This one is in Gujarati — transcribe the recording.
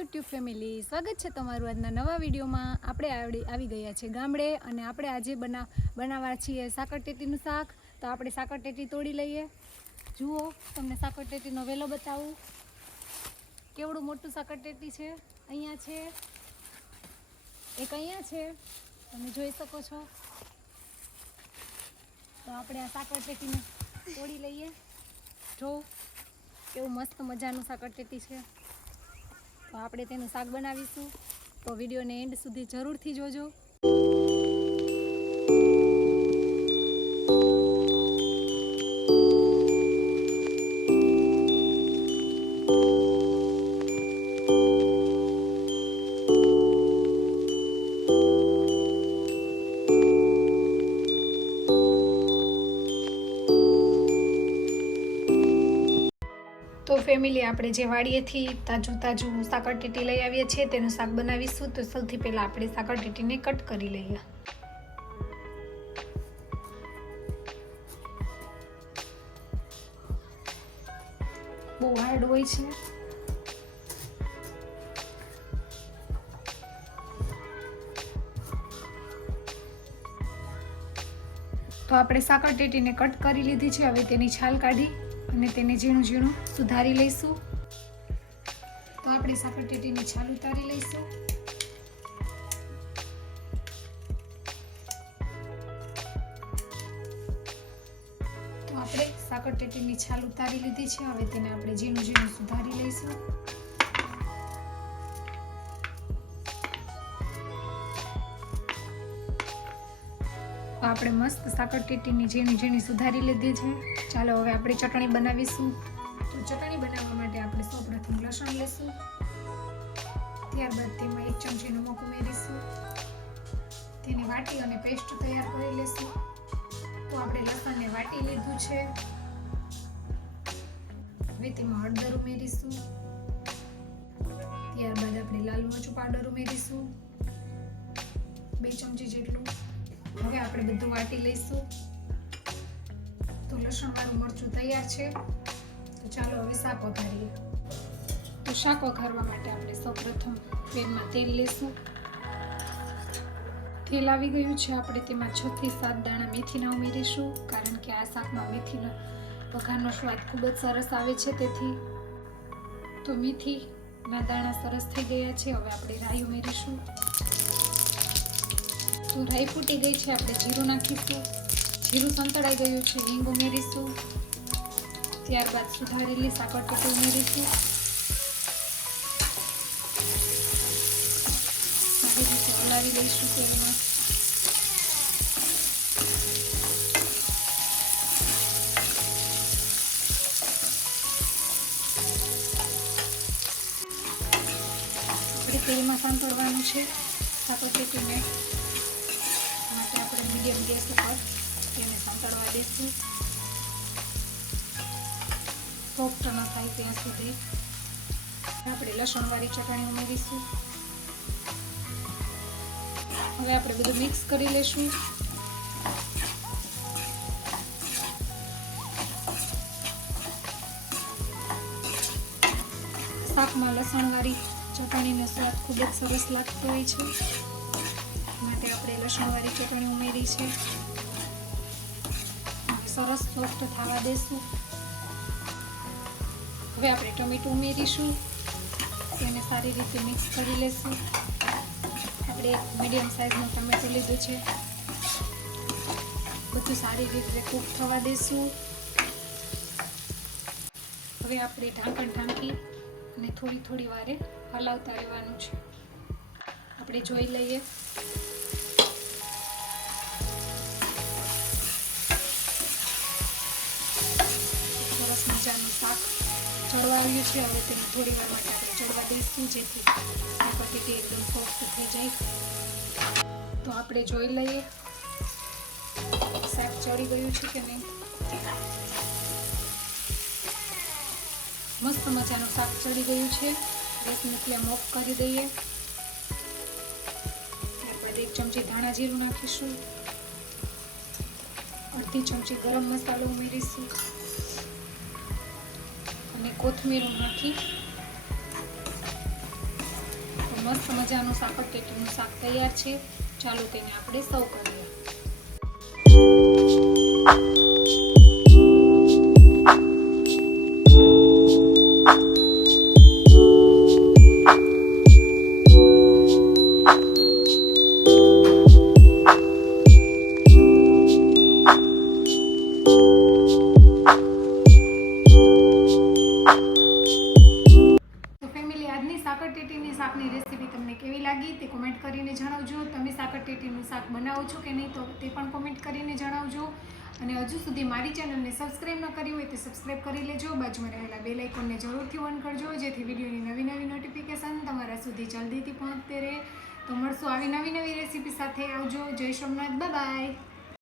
યુટ્યુબ ફેમિલી, સ્વાગત છે તમારું આજના નવા વિડીયોમાં। આપણે આવી ગયા છે ગામડે અને આપણે આજે બનાવવા છીએ સાકરટેટીનું શાક। તો આપણે સાકરટેટી તોડી લઈએ। જુઓ, તમને સાકરટેટીનો વેલો બતાવું। કેવડું મોટું સાકરટેટી છે। અહીંયા છે, એક અહીંયા છે, તમે જોઈ શકો છો। તો આપણે આ સાકરટેટીને તોડી લઈએ। જો કેવું મસ્ત મજાનું સાકરટેટી છે। તો આપણે તેનું શાક બનાવીશું, તો વિડીયોને એન્ડ સુધી જરૂરથી જોજો। તો ફેમિલી, આપણે જે વાડીએથી તાજું સાકરટેટી લઈ આવીએ છીએ તેનું શાક બનાવીશું। તો સૌથી પહેલાં આપણે સાકરટેટીને કટ કરી લઈએ। બહુ હાર્ડ હોય છે, તો આપણે સાકરટેટીને કટ કરી લીધી છે। હવે તેની છાલ કાઢી અને તેને ઝીણું ઝીણું સુધારી લઈશું। તો આપણે સાકરટેટીની છાલ ઉતારી લઈશું। તો આપણે સાકરટેટીની છાલ ઉતારી લીધી છે। હવે તેને આપણે ઝીણું ઝીણું સુધારી લઈશું। આપણે મસ્ત સાકરટેટીની ઝીણી સુધારી લીધી છે। ચાલો હવે આપણે ચટણી બનાવીશું। તો ચટણી બનાવવા માટે આપણે સૌપ્રથમ લસણ લેશું, ત્યારબાદ તેમાં 1 ચમચી નમક ઉમેરીશું, તેને વાટી અને પેસ્ટ તૈયાર કરી લેશું। તો આપણે લસણને વાટી લીધું છે। હવે તેમાં હળદર ઉમેરીશું, ત્યારબાદ આપણે લાલ મરચું પાવડર ઉમેરીશું 2 ચમચી જેટલું। હવે આપણે બધું વાટી લઈશું। તો લસણ વાળું મરચું તૈયાર છે। તો ચાલો હવે શાક વઘારીએ। તો શાક વઘારવા માટે આપણે સૌપ્રથમ પેનમાં તેલ લેશું। તેલ આવી ગયું છે। આપણે તેમાં 6 થી 7 દાણા મેથીના ઉમેરીશું, કારણ કે આ શાકમાં મેથીનો વઘારનો સ્વાદ ખૂબ જ સરસ આવે છે। તેથી તો મેથીના દાણા સરસ થઈ ગયા છે। હવે આપણે રાઈ ઉમેરીશું। તો રાઈ ફૂટી ગઈ છે, આપણે જીરું નાખીશું। જીરું સંતળાઈ ગયું છે, હિંગ ઉમેરીશું, ત્યારબાદ સુધારેલી સાકરટેટી ઉમેરીશું। સારી રીતે હલાવી દઈશું તેલમાં। આપણે તેલમાં સાંતળવાનું છે સાકરટેટીને, આપણે મીડિયમ ગેસ ઉપર તેને સાંતળવા દઈશું, સોફ્ટ ન થાય ત્યાં સુધી। આપણે લસણવાળી ચટણી ઉમેરીશું। હવે આપણે બધું મિક્સ કરી લઈશું। શાકમાં લસણવાળી ચટણીનો સ્વાદ ખૂબ જ સરસ લાગતો હોય છે, માટે આપણે લસણવાળી ચટણી ઉમેરી છે। સરસ સોફ્ટ થવા દેશું। હવે આપણે ટમેટું ઉમેરીશું, તેને સારી રીતે મિક્સ કરી લેશું। આપણે એક મીડિયમ સાઈઝનું ટમેટું લીધું છે, બધું સારી રીતે કૂક થવા દેશું। હવે આપણે ઢાંકણ ઢાંકી અને થોડી વારે હલાવતા રહેવાનું છે। આપણે જોઈ લઈએ। સરસ મજાનું શાક ચડવા આવ્યું છે। હવે તેને થોડી વાર માટે આપણે ચડવા દઈશું, જેથી સાકરટેટી એકદમ સોફ્ટ થઈ જાય। તો આપણે જોઈ લઈએ શાક ચડી ગયું છે કે નહીં। મસ્ત મજાનું શાક ચડી ગયું છે। ગેસની ફ્લેમ ઓફ કરી દઈએ। ત્યારબાદ 1 ચમચી ધાણા જીરું નાખીશું, અડધી ચમચી ગરમ મસાલો ઉમેરીશું અને કોથમીર નાખી મસ્ત મજાનું સાકરટેટીનું શાક તૈયાર છે. ચાલો તેને આપણે સર્વ કરીએ. સાકરટેટીની શાકની રેસીપી તમને કેવી લાગી તે કોમેન્ટ કરીને જણાવજો. તમે સાકરટેટીનું શાક બનાવો છો કે નહીં તો તે પણ કોમેન્ટ કરીને જણાવજો. અને હજુ સુધી મારી ચેનલને સબસ્ક્રાઈબ ન કરી હોય તો સબસ્ક્રાઈબ કરી લેજો. બાજુમાં રહેલા બેલ આઇકોનને જરૂરથી ઓન કરજો જેથી વિડીયોની નવી નવી નોટિફિકેશન તમારા સુધી જલ્દીથી પહોંચતી રહે. તો મળશું આવી નવી રેસીપી સાથે. આવજો. જય સોમનાથ. Bye bye.